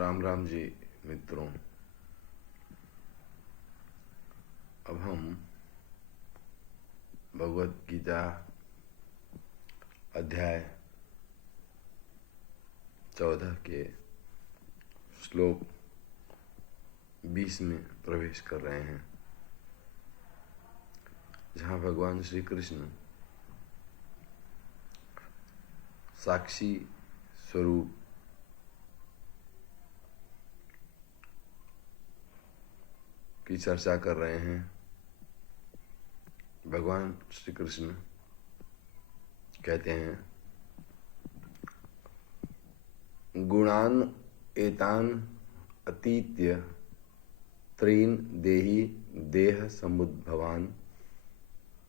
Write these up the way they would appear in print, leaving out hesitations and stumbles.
राम राम जी मित्रों। अब हम भगवत गीता अध्याय 14 के श्लोक 20 में प्रवेश कर रहे हैं, जहाँ भगवान श्री कृष्ण साक्षी स्वरूप की चर्चा कर रहे हैं। भगवान श्री कृष्ण कहते हैं, गुणान एतान अतीत्य त्रीन देहि देह समुद्भवान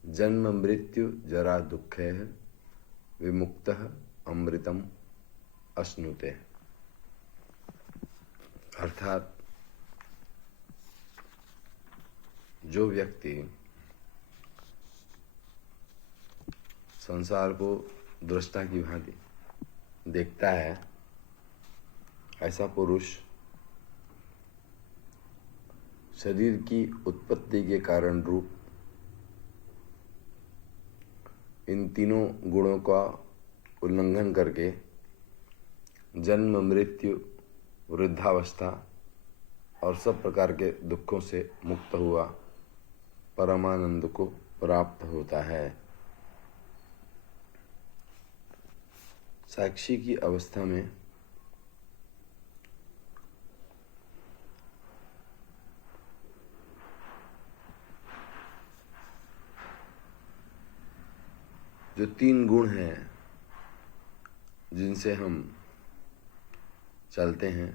जन्म मृत्यु जरा दुःखैः विमुक्तः अमृतम अश्नुते। अर्थात जो व्यक्ति संसार को दृष्टा की भांति देखता है, ऐसा पुरुष शरीर की उत्पत्ति के कारण रूप इन तीनों गुणों का उल्लंघन करके जन्म मृत्यु वृद्धावस्था और सब प्रकार के दुखों से मुक्त हुआ परमानंद को प्राप्त होता है। साक्षी की अवस्था में जो तीन गुण हैं जिनसे हम चलते हैं,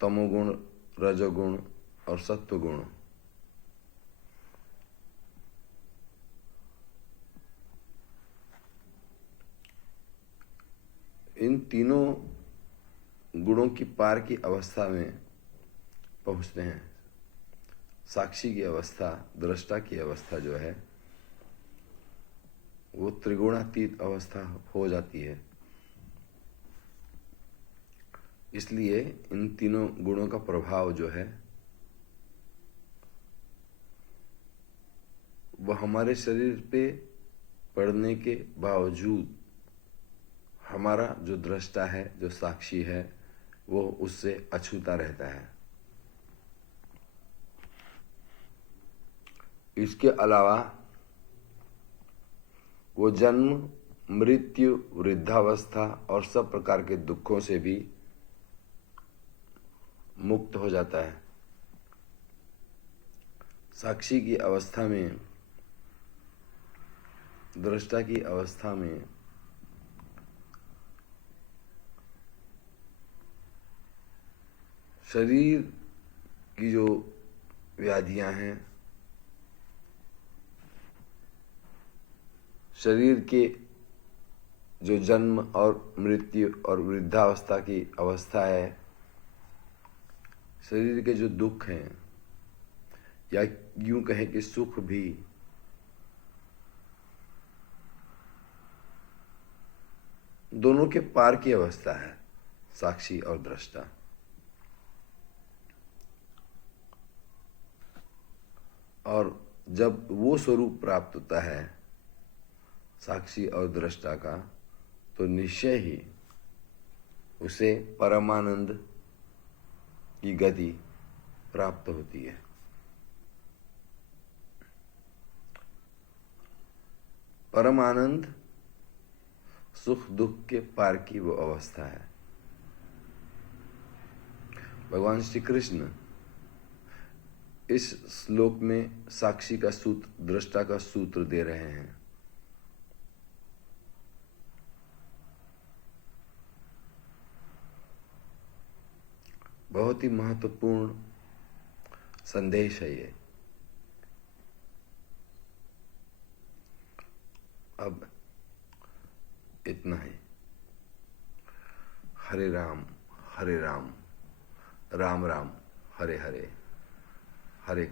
तमोगुण, रजोगुण और सत्वगुण, इन तीनों गुणों की पार की अवस्था में पहुंचते हैं। साक्षी की अवस्था, दृष्टा की अवस्था जो है वो त्रिगुणातीत अवस्था हो जाती है। इसलिए इन तीनों गुणों का प्रभाव जो है वह हमारे शरीर पे पड़ने के बावजूद हमारा जो दृष्टा है, जो साक्षी है, वो उससे अछूता रहता है। इसके अलावा वो जन्म मृत्यु वृद्धावस्था और सब प्रकार के दुखों से भी मुक्त हो जाता है। साक्षी की अवस्था में, दृष्टा की अवस्था में शरीर की जो व्याधियां हैं, शरीर के जो जन्म और मृत्यु और वृद्धावस्था की अवस्था है, शरीर के जो दुख हैं, या यूं कहें कि सुख भी, दोनों के पार की अवस्था है साक्षी और दृष्टा। और जब वो स्वरूप प्राप्त होता है साक्षी और दृष्टा का, तो निश्चय ही उसे परमानंद की गति प्राप्त होती है। परमानंद सुख दुख के पार की वो अवस्था है। भगवान श्री कृष्ण इस श्लोक में साक्षी का सूत्र, दृष्टा का सूत्र दे रहे हैं। बहुत ही महत्वपूर्ण संदेश है ये। अब इतना ही। हरे राम राम राम हरे हरे, हरे